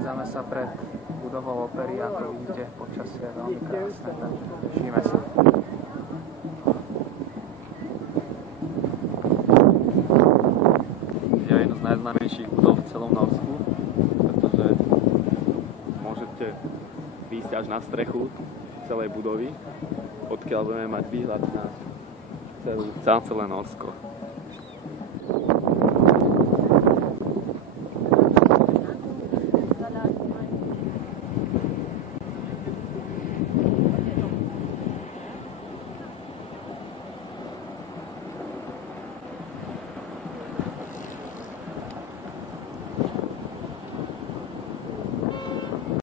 Nachádzame sa pred budovou opery, ako vidíte, počasie je veľmi krásne, takže tešíme sa. Je jedno z najznámejších budov v celom Norsku, pretože môžete výjsť až na strechu celej budovy, odkiaľ budeme mať výhľad na celé Norsko.